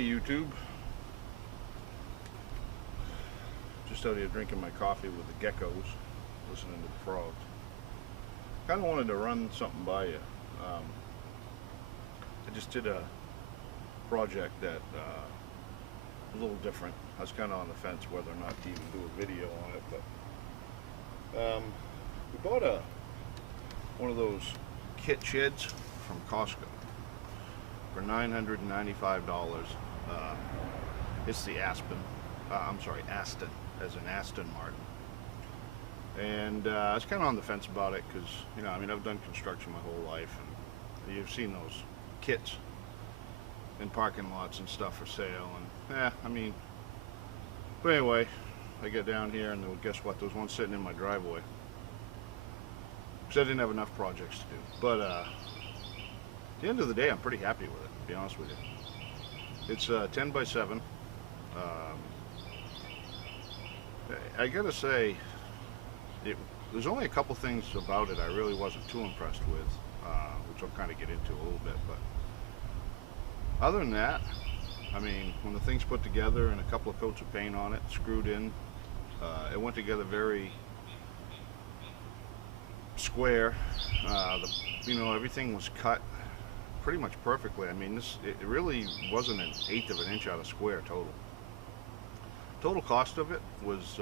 Hey YouTube, just out here drinking my coffee with the geckos, listening to the frogs. Kind of wanted to run something by you. I just did a project that was a little different. I was kind of on the fence whether or not to even do a video on it, but we bought one of those kit sheds from Costco for $995. It's the Aston, as in Aston Martin. And I was kind of on the fence about it because, I've done construction my whole life, and you've seen those kits in parking lots and stuff for sale. And but anyway, I get down here and guess what? There was one sitting in my driveway because I didn't have enough projects to do. But at the end of the day, I'm pretty happy with it, to be honest with you. It's 10 by 7. I gotta say, there's only a couple things about it I really wasn't too impressed with, which I'll kind of get into a little bit. But other than that, when the thing's put together and a couple of coats of paint on it, screwed in, it went together very square. Everything was cut pretty much perfectly. It really wasn't an eighth of an inch out of square total. Total cost of it was,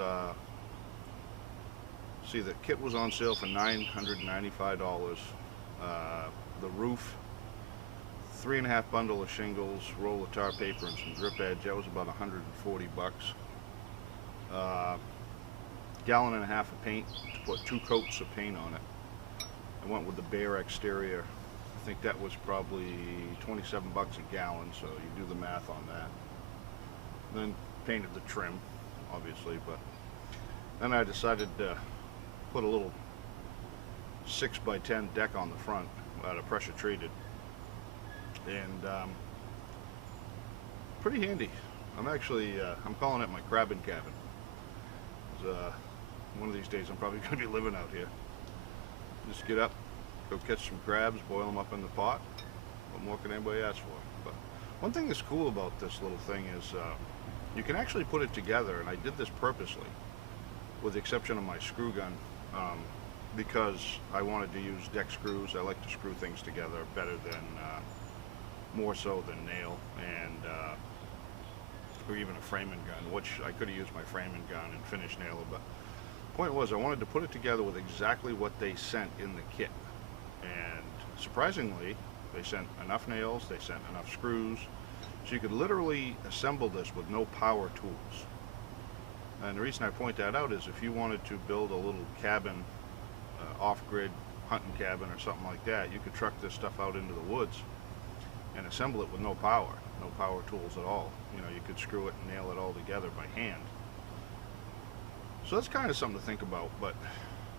the kit was on sale for $995. The roof, 3.5 bundle of shingles, roll of tar paper, and some drip edge. That was about $140. Gallon and a half of paint to put 2 coats of paint on it. I went with the bare exterior. I think that was probably $27 a gallon, so you do the math on that. Then painted the trim, obviously, but then I decided to put a little 6 by 10 deck on the front, pressure treated, and pretty handy. I'm calling it my crabbing cabin. One of these days I'm probably going to be living out here. Just get up, go catch some crabs, boil them up in the pot. What more can anybody ask for? But one thing that's cool about this little thing is you can actually put it together, and I did this purposely, with the exception of my screw gun, because I wanted to use deck screws. I like to screw things together better than, more so than nail, and or even a framing gun, which I could have used my framing gun and finish nail it, but the point was I wanted to put it together with exactly what they sent in the kit. And surprisingly, they sent enough nails, they sent enough screws, so you could literally assemble this with no power tools. And the reason I point that out is if you wanted to build a little cabin, off-grid hunting cabin or something like that, you could truck this stuff out into the woods and assemble it with no power tools at all. You could screw it and nail it all together by hand. So that's kind of something to think about. But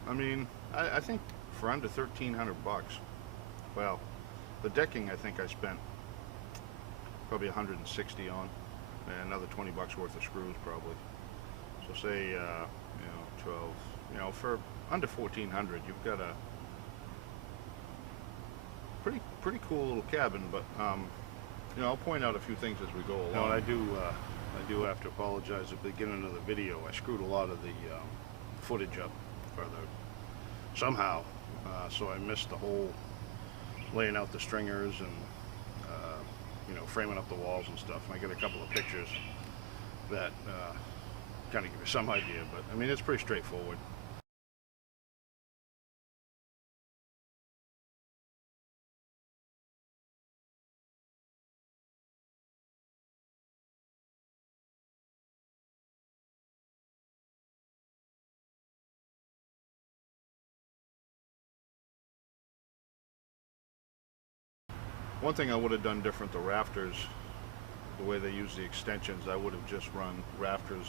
I think for under $1,300, well, the decking I think I spent probably 160 on, and another 20 bucks worth of screws probably. So say 12, for under 1,400 you've got a pretty cool little cabin. But I'll point out a few things as we go along. I do have to apologize at the beginning of the video. I screwed a lot of the footage up further somehow, so I missed the whole laying out the stringers and framing up the walls and stuff. And I get a couple of pictures that kind of give you some idea, but it's pretty straightforward. One thing I would have done different, the rafters, the way they use the extensions, I would have just run rafters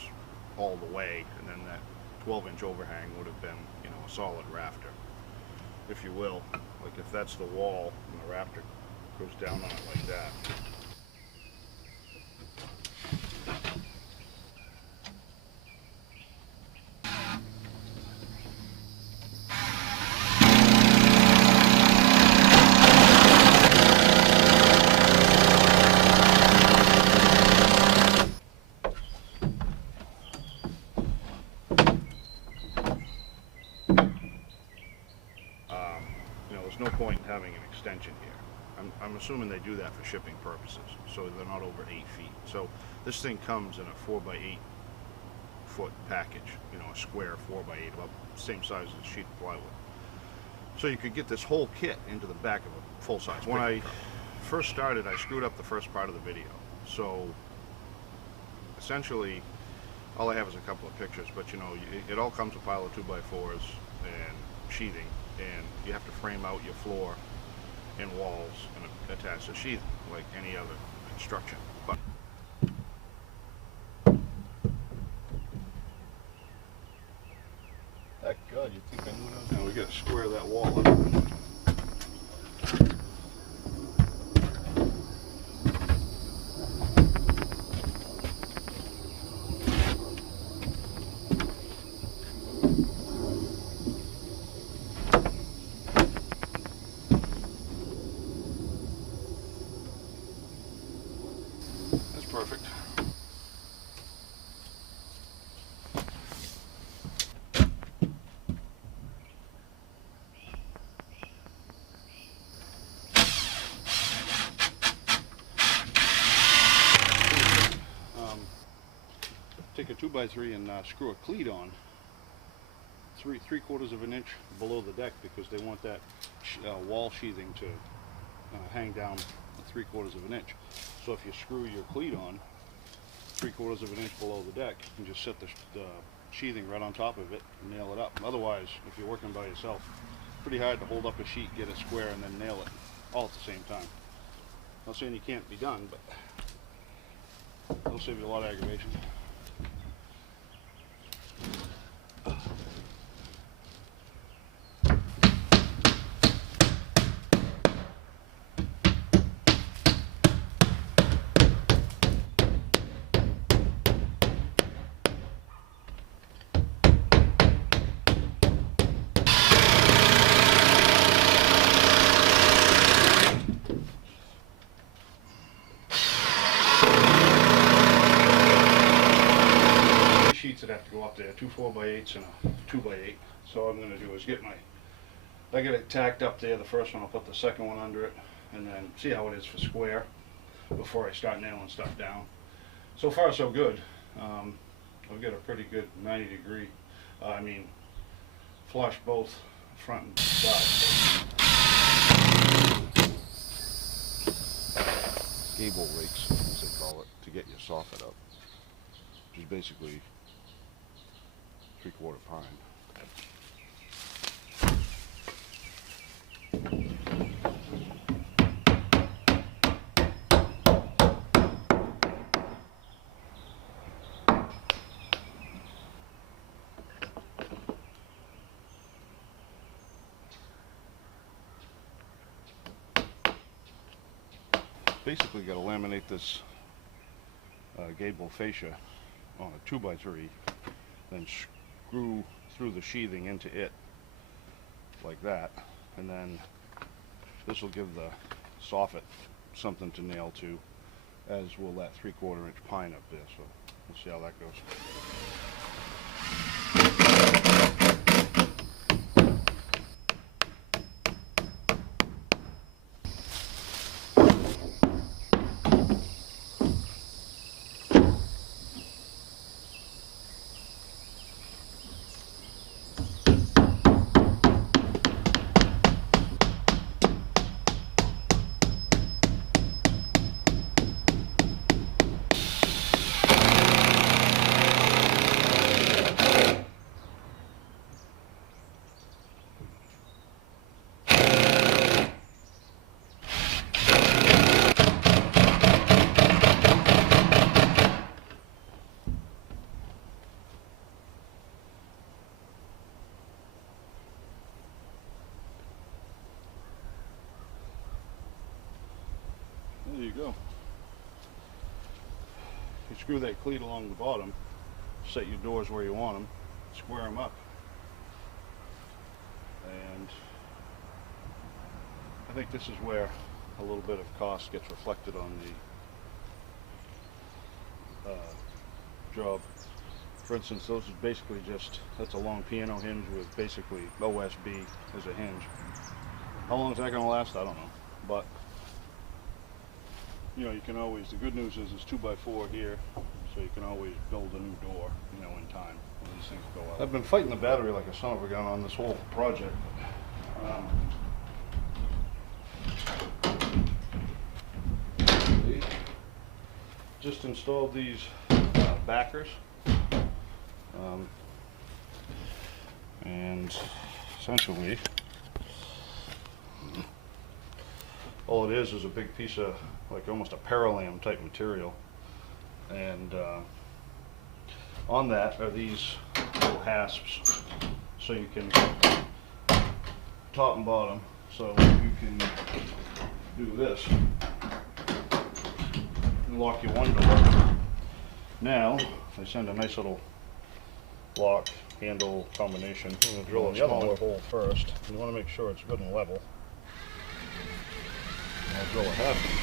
all the way, and then that 12-inch overhang would have been, a solid rafter, if you will. Like if that's the wall and the rafter goes down on it like that. having an extension here. I'm assuming they do that for shipping purposes, so they're not over 8 feet. So this thing comes in a 4x8 foot package, you know, a square 4x8, about the same size as a sheet of plywood. So you could get this whole kit into the back of a full size. When I first started, I screwed up the first part of the video. So essentially, all I have is a couple of pictures, but you know, it all comes with a pile of 2x4s and sheathing, and you have to frame out your floor and walls and attach the sheathing like any other construction. But Heck God, you think I knew that? now we got to square that wall up. Perfect. Take a 2x3 and screw a cleat on 3/4 of an inch below the deck, because they want that wall sheathing to hang down 3/4 of an inch. So if you screw your cleat on 3/4 of an inch below the deck, and just set the sheathing right on top of it and nail it up. Otherwise, if you're working by yourself, it's pretty hard to hold up a sheet, get it square, and then nail it all at the same time. I'm not saying you can't be done, but it'll save you a lot of aggravation. Sheets that have to go up there, 2 4x8s and a 2x8. So what I'm going to do is I get it tacked up there, the first one. I'll put the second one under it, and then see how it is for square before I start nailing stuff down. So far so good. I've got a pretty good 90-degree, flush both front and side. Gable rakes, as they call it, to get your soffit up, which is basically 3/4 pine. Basically got to laminate this gable fascia on a 2x3, then screw through the sheathing into it like that, and then this will give the soffit something to nail to, as will that 3/4 inch pine up there. So we'll see how that goes. There you go. You screw that cleat along the bottom, set your doors where you want them, square them up, and I think this is where a little bit of cost gets reflected on the job. For instance, those is basically just, that's a long piano hinge with basically OSB as a hinge. How long is that going to last? I don't know. But, you know, you can always, the good news is it's 2x4 here, so you can always build a new door, you know, in time when these things go out. I've been fighting the battery like a son of a gun on this whole project. Just installed these backers. And essentially, all it is a big piece of, like almost a parallam type material. And on that are these little hasps, so you can top and bottom, so you can do this and lock your one door. Now I send a nice little lock handle combination. I'm going to drill a smaller hole first. You want to make sure it's good and level. I'll drill a half inch.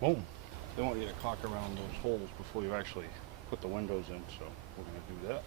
Boom. They want you to caulk around those holes before you actually put the windows in, so we're going to do that.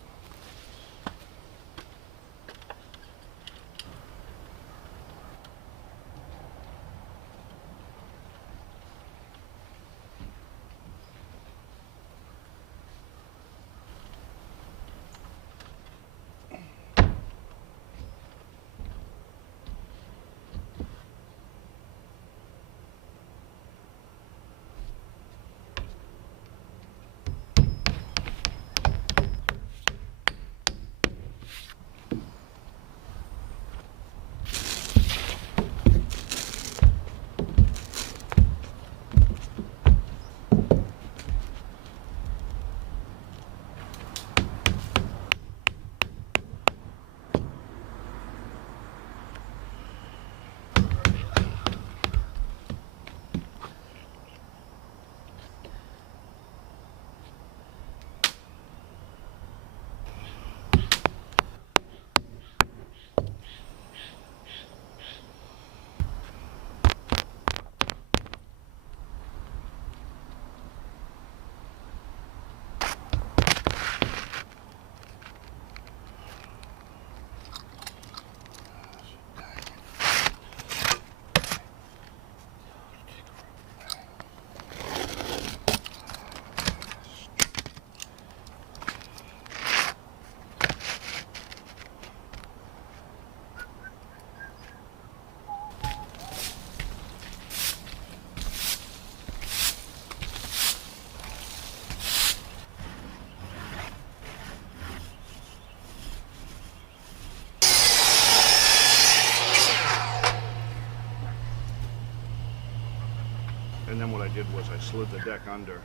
And then what I did was I slid the deck under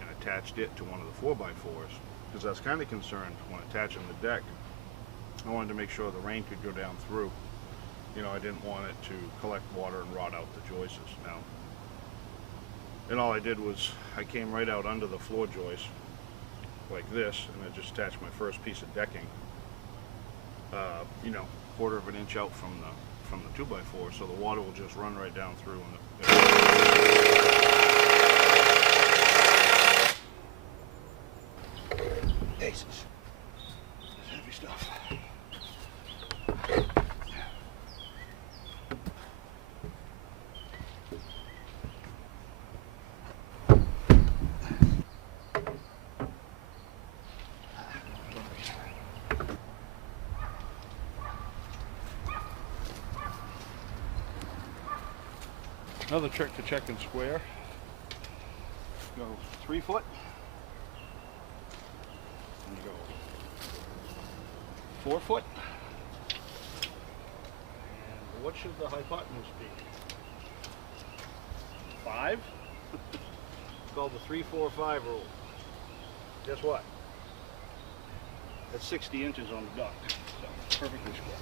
and attached it to one of the 4x4s, because I was kind of concerned when attaching the deck. I wanted to make sure the rain could go down through. You know, I didn't want it to collect water and rot out the joists now. And all I did was I came right out under the floor joist like this, and I just attached my first piece of decking, you know, 1/4 of an inch out from the 2x4, so the water will just run right down through. Jesus, that's heavy stuff. Another trick to check and square. Go 3 foot. And you go 4 foot. And what should the hypotenuse be? 5? It's called the 3-4-5 rule. Guess what? That's 60 inches on the dot. So perfectly square.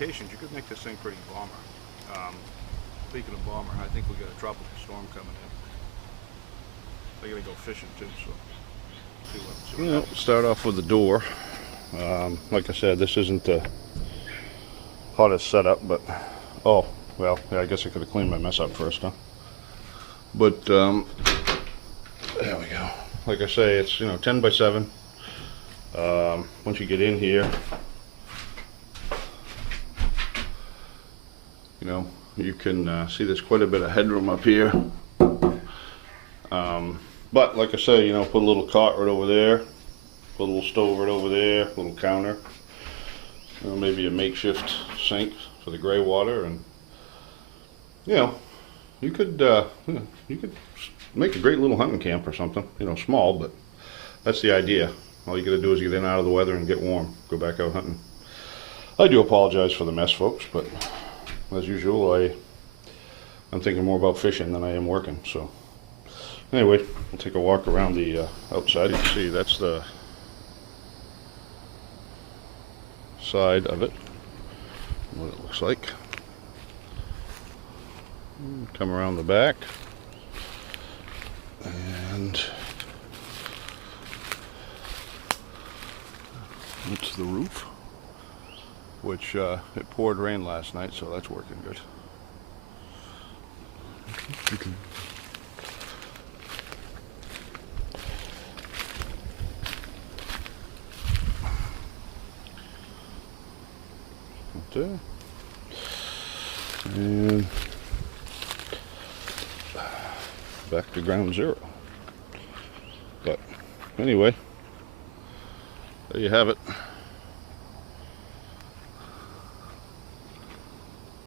applications, you could make this thing pretty bomber. Speaking of bomber, I think we got a tropical storm coming in. I gotta go fishing too, so see what happens. Start off with the door. Like I said, this isn't the hottest setup, but oh well, yeah, I guess I could have cleaned my mess up first, huh? But there we go. Like I say, it's 10 by 7. Once you get in here, you can see there's quite a bit of headroom up here. But like I say, put a little cot right over there, put a little stove right over there, a little counter, maybe a makeshift sink for the gray water, and you could make a great little hunting camp or something. Small, but that's the idea. All you gotta do is get in out of the weather and get warm. Go back out hunting. I do apologize for the mess, folks, but as usual, I'm thinking more about fishing than I am working. So anyway, we'll take a walk around the outside. You can see that's the side of it, what it looks like. Come around the back, and it's the roof, which it poured rain last night, so that's working good. There. And back to ground zero. But anyway, there you have it.